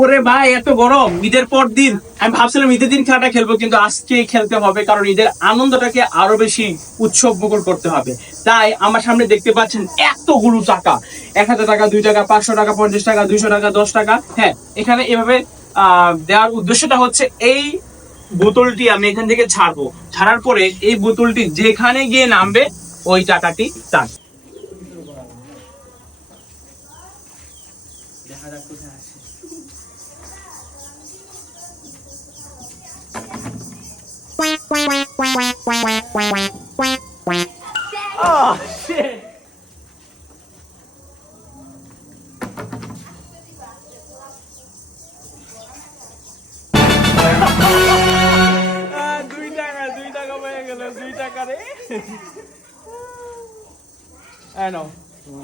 ওরে ভাই, এত গরম। ঈদের পর দিন, আমি ভাবছিলাম ঈদের দিন খেলাটা খেলব, কিন্তু আজকে খেলতে হবে, কারণ ঈদের আনন্দটাকে আরও বেশি উৎসব মুখর করতে হবে। তাই আমার সামনে দেখতে পাচ্ছেন এতগুলো টাকা। এক হাজার টাকা, দুই টাকা, পাঁচশো টাকা, পঞ্চাশ টাকা, দুইশো টাকা, দশ টাকা। হ্যাঁ এখানে এভাবে দেওয়ার উদ্দেশ্যটা হচ্ছে এই বোতলটি আমি এখান থেকে ছাড়বো। ছাড়ার পরে এই বোতলটি যেখানে গিয়ে নামবে, ওই টাকাটি তার।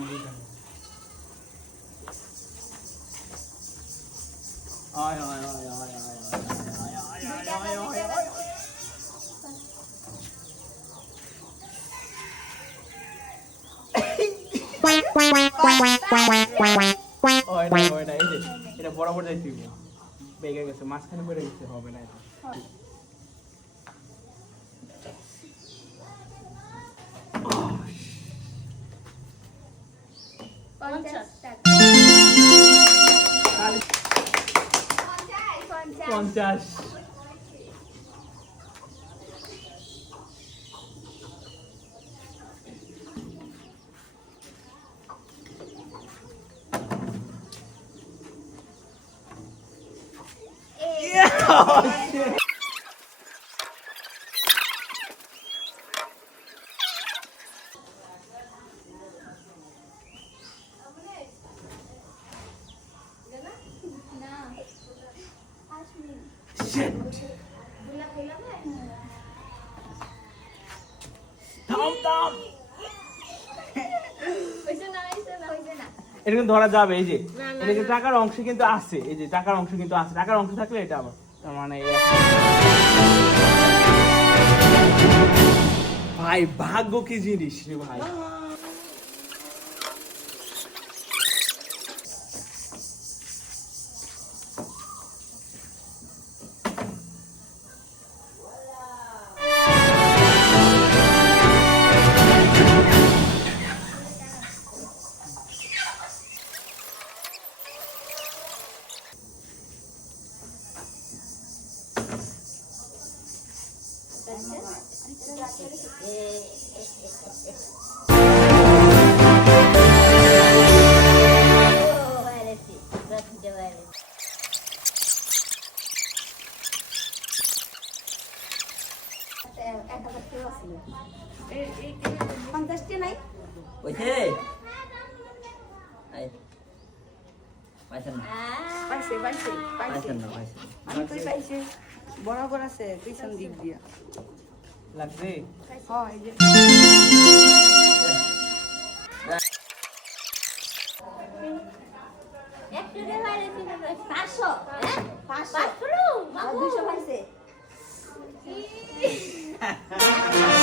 দুই টাকা। আয়, আয়, বেগে গেছে মাঝখানে পড়ে গেছে হবে না এটা। পঞ্চাশ Oh, shit. গোলা থাম থাম এটা কিন্তু ধরা যাবে এই যে। এটা কিন্তু টাকার অংশ কিন্তু আছে এই যে টাকার অংশ কিন্তু আছে। টাকার অংশ থাকলে এটা আবার তার মানে ভাই ভাগ্য কি জিনিস রে ভাই? পঞ্চাশটা নাই ওইছে পাইছেন না? পাইছে পাইছে পাইছেন না পাইছে। বরাবর আছে পিছন দিক দিয়া। লাগবে হ্যাঁ, পাঁচশো। হ্যাঁ? পাঁচশো? হ্যাঁ, পাঁচশো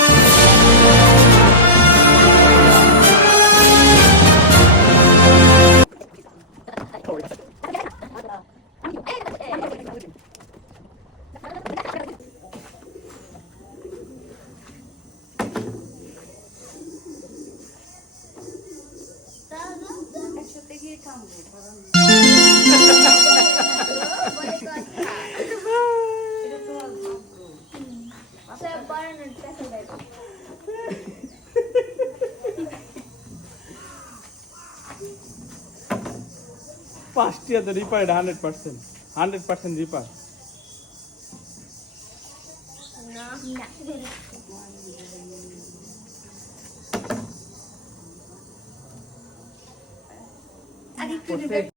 फास्ट ईयर तो रिपेयर 100% 100% रिपेयर ना. Você